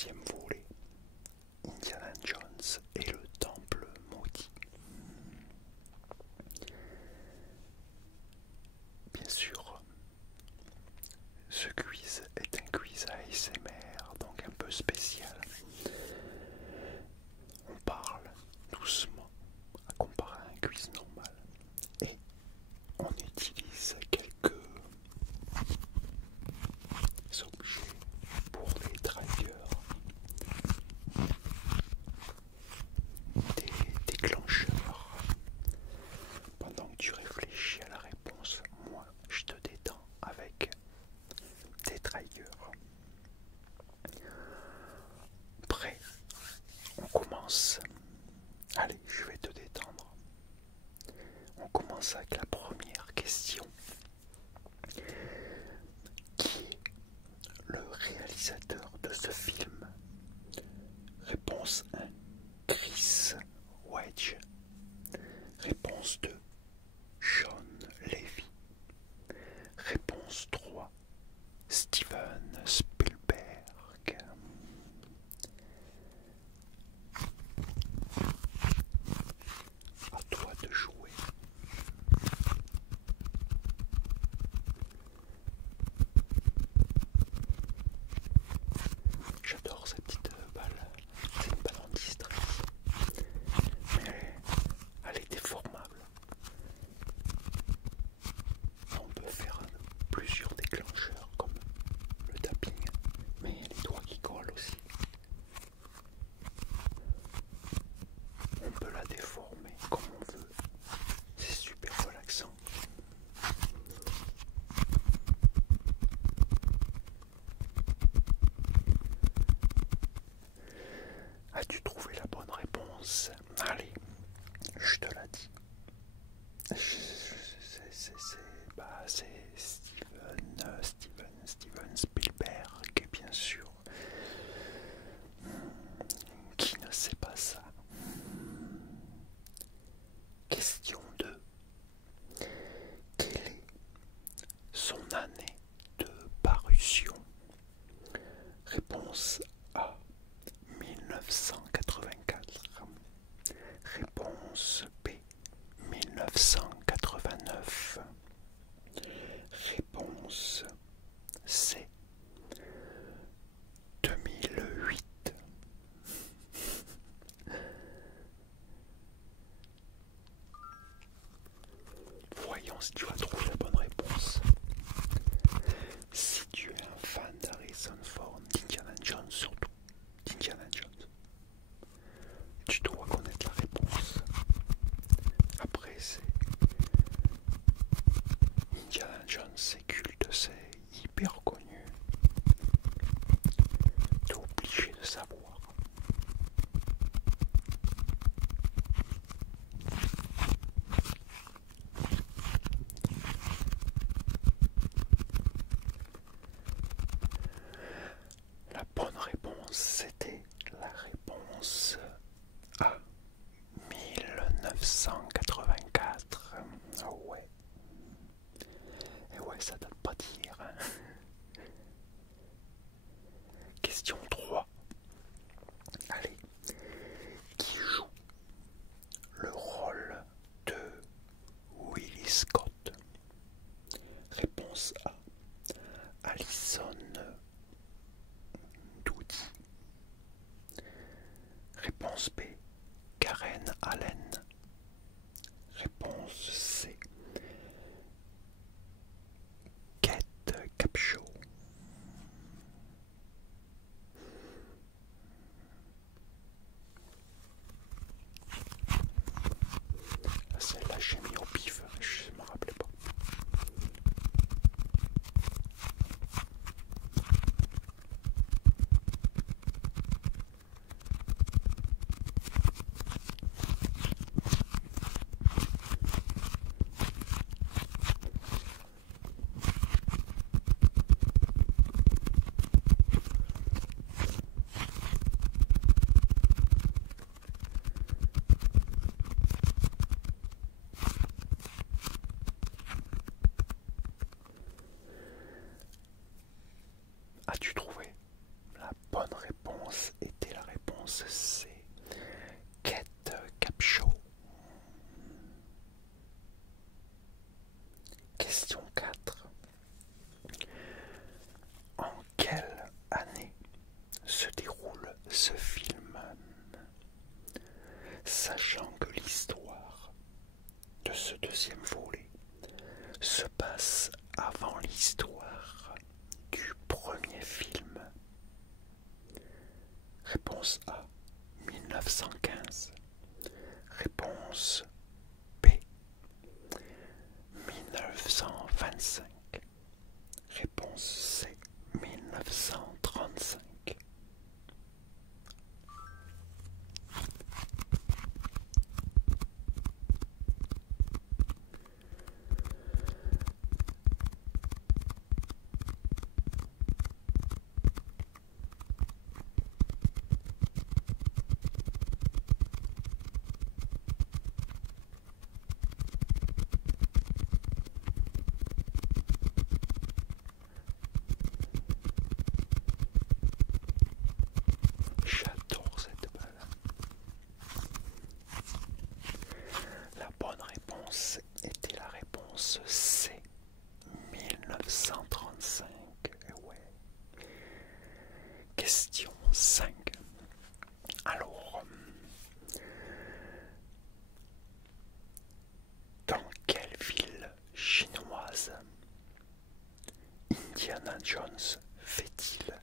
14e volet, Indiana Jones et le Temple maudit. Bien sûr, ce quiz est un quiz ASMR, donc un peu spécial. On parle doucement à comparer à un quiz normal et on utilise quelques objets pour les dragueurs, des déclencheurs. Pendant que tu réfléchis à la réponse, moi je te détends avec des dragueurs. Prêt? On commence. Allez, je vais te détendre. On commence avec la première question. Qui est le réalisateur de ce film? Réponse 1, Chris Wedge. Réponse 2, Sean Levy. Réponse 3, Steven Spielberg. À toi de jouer. J'adore cette petite balle. C'est une balle anti-stress. Mais elle est déformable. On peut faire plusieurs déclencheurs comme le tapping, mais les doigts qui collent aussi. On peut la déformer comme on veut. C'est super relaxant. As-tu trouvé la bonne réponse? Allez, je te la dis. C'est Steven Spielberg, bien sûr. Qui ne sait pas ça? Question 2. Quelle est son année de parution? Réponse A, 1984. Réponse B, 1989. Réponse C, 2008. Voyons si tu vas trouver la bonne réponse. Si tu es un fan d'Harrison Ford, d'Indiana Jones surtout, d'Indiana Jones, tu dois connaître la réponse. Après, c'est Indiana Jones, c'est culte, c'est hyper connu. Tu es obligé de savoir. La bonne réponse, c'était la réponse A, 1984. Ah ouais. Et ouais, ça date pas d'hier. Question 3. Allez. Qui joue le rôle de Willie Scott? Réponse A, Alison Doody. Réponse B, Karen Allen. Réponse C, Kate Capshaw. Celle-là, j'ai mis au pif, je me rappelais pas. As-tu trouvé la bonne réponse? réponse c'est Kate Capshaw. Question 4. En quelle année se déroule ce film, sachant que l'histoire de ce deuxième volet se passe avant l'histoire du premier film? Réponse A, 1915. Réponse B, 1925. Réponse C, 1935. J'adore cette balle. La bonne réponse était la réponse C, 1935. Ouais. Question 5. Alors, dans quelle ville chinoise Indiana Jones fait-il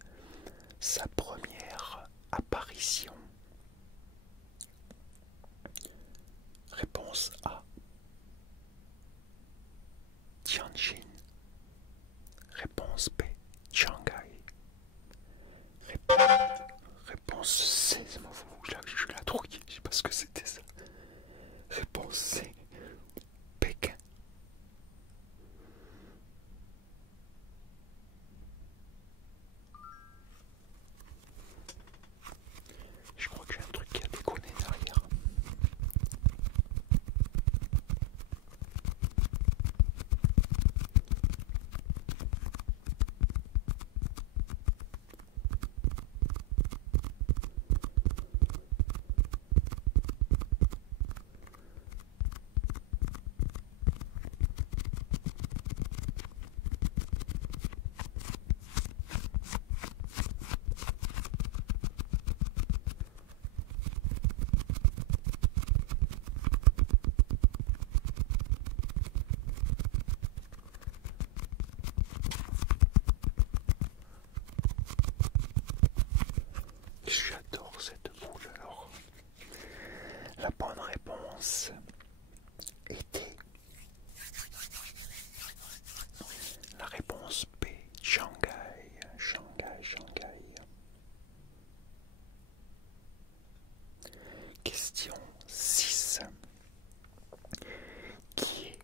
sa première apparition? Réponse A, Tianjin. Réponse B, Shanghai. Réponse C, je la trouille, je sais pas ce que c'était ça. Réponse C, Pékin. Je crois que j'ai un truc qui a déconné derrière. J'adore cette boule. Alors, la bonne réponse était la réponse B, Shanghai. Shanghai, Shanghai. Question 6. Qui est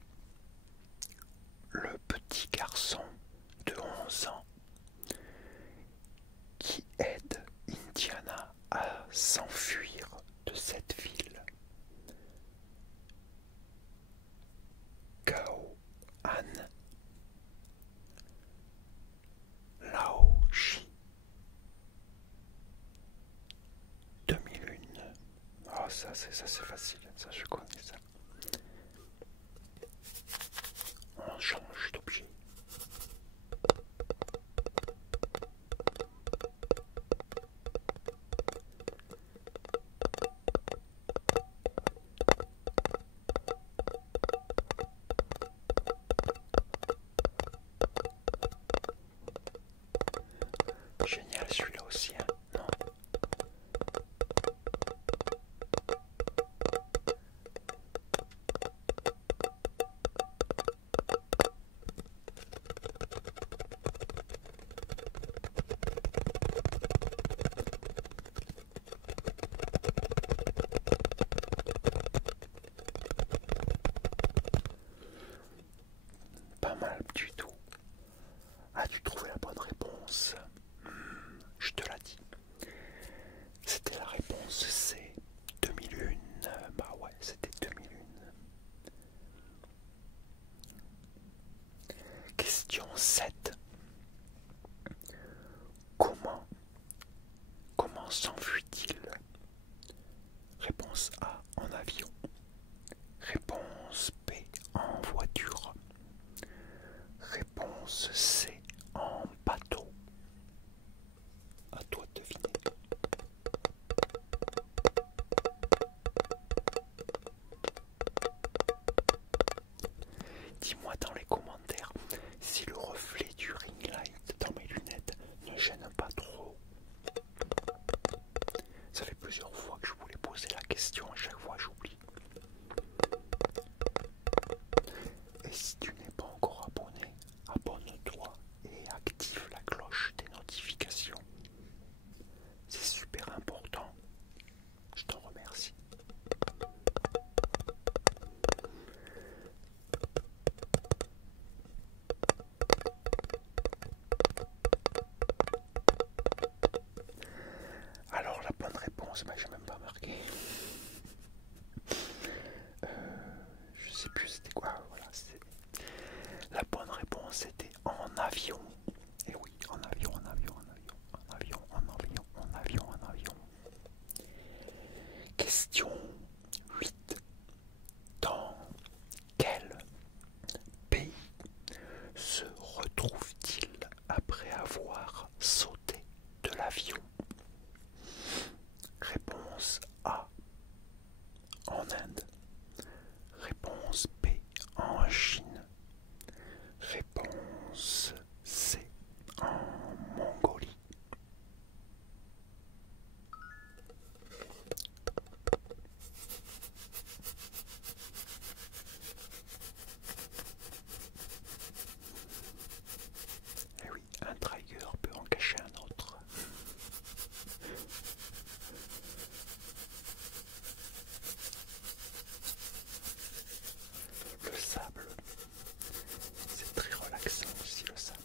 le petit garçon de 11 ans qui aide Indiana à s'enfuir de cette ville? Gao Han, Lao Shi, 2001. Oh, ça c'est facile, ça je connais ça. On change d'objet. Génial celui-là aussi, hein, non? réponse, bah, j'ai même pas marqué. Je sais plus c'était quoi. Voilà, la bonne réponse était en avion. Et oui, en avion, en avion, en avion, en avion, en avion, en avion, en avion. Question 8. Dans quel pays se retrouve-t-il après avoir sauté de l'avion? Réponse A, en Inde. Réponse B, en Chine. Réponse C, en Mongolie. Eh oui, un Tiger peut en cacher un autre. Le sable, c'est très relaxant aussi le sable.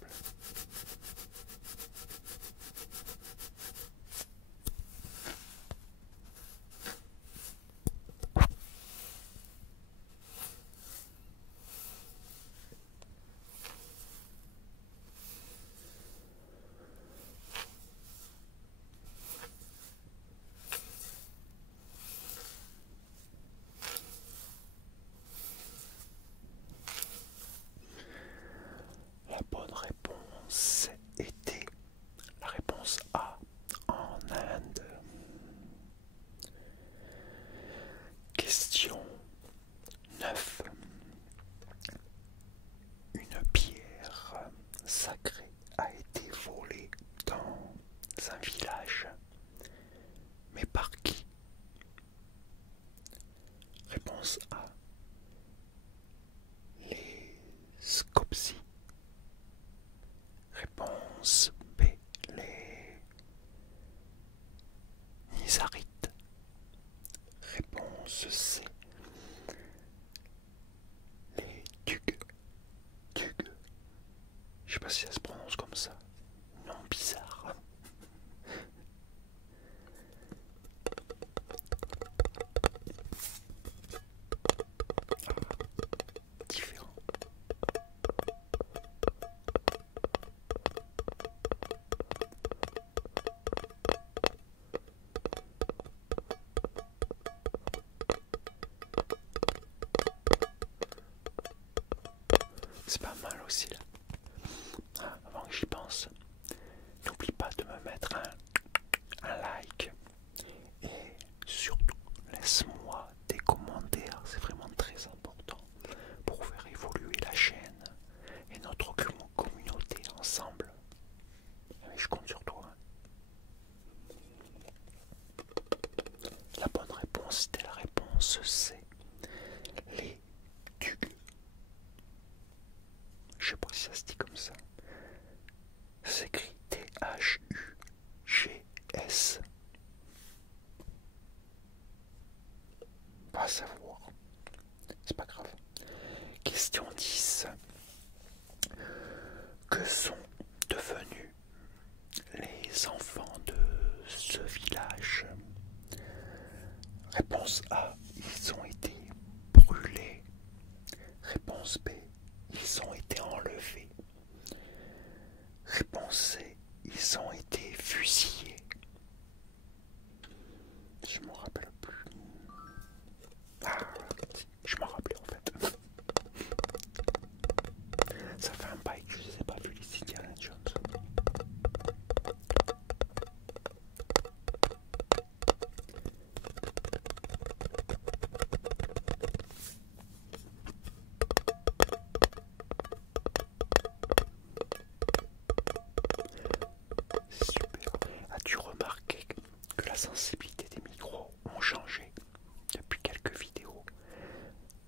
La bonne réponse était la réponse A, en Inde. Question 9. Une pierre sacrée a été volée dans un village, mais par qui? Réponse A, les Skopsi. Réponse B, les Nizarites. Réponse C, les Tugs. Tugs. Je sais pas si ça se prononce comme ça. Non, bizarre. Différent. C'est pas mal aussi là. Ah, avant que j'y pense, n'oublie pas de me mettre un like et surtout laisse-moi des commentaires, c'est vraiment très important pour faire évoluer la chaîne et notre communauté ensemble. Mais je compte sur toi. La bonne réponse était la réponse C, les Tugs. Je sais pas si ça se dit comme ça. Ça s'écrit T-H-U-G-S. Pas à savoir. C'est pas grave. Question 10. Que sont devenus les enfants de ce village? Réponse A, ils ont été brûlés. Réponse B, ils ont été enlevés. Réponse C, ils ont été fusillés. Je m'en rappelle plus. Ah, je m'en rappelais en fait. Ça fait un bail que je ne les ai pas vus, les Indiana Jones. C'est super. As-tu remarqué que la sensibilité des micros ont changé depuis quelques vidéos?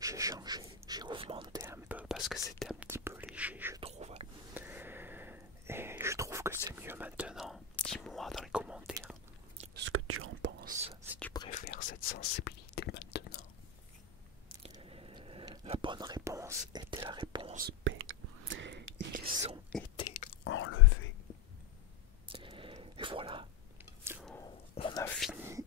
J'ai changé, j'ai augmenté un peu parce que c'était un petit peu léger, je trouve. Et je trouve que c'est mieux maintenant. Dis-moi dans les commentaires ce que tu en penses, si tu préfères cette sensibilité maintenant. La bonne réponse était la réponse B. Ils ont été enlevés. Et voilà, on a fini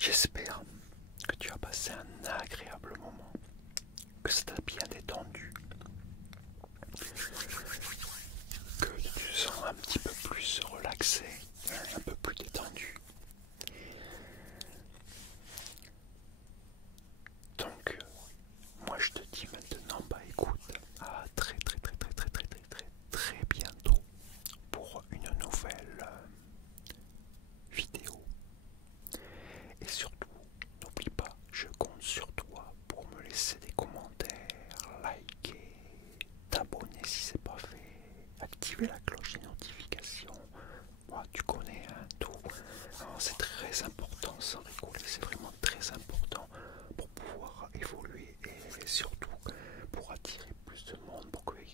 J'espère que tu as passé un agréable moment, que ça t'a bien détendu, que tu te sens un petit peu plus relaxé, un peu plus détendu. Donc, moi je te dis maintenant, bah écoute, à très très très très très très très très très bientôt pour une nouvelle vidéo. Et surtout, n'oublie pas, je compte sur toi pour me laisser des commentaires, liker, t'abonner si c'est pas fait, activer la cloche des notifications. Moi, tu connais hein, tout. C'est très important, sans rigoler, c'est vraiment très important pour pouvoir évoluer et surtout pour attirer plus de monde, pour que les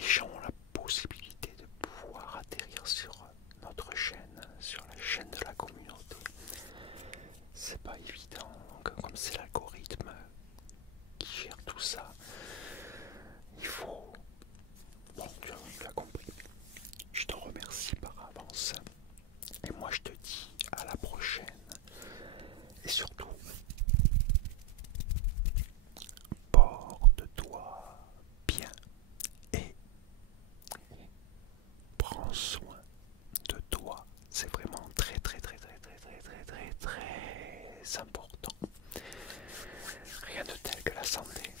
gens ont la possibilité de pouvoir atterrir sur notre chaîne, sur la chaîne de la communauté. C'est pas évident, comme c'est l'algorithme qui gère tout ça, il faut... Bon, tu as compris. Je te remercie par avance. Et moi je te dis à la prochaine. Et surtout, porte-toi bien et prends soin de toi. C'est vraiment très très très très très très très très très important. Rien de tel que la santé.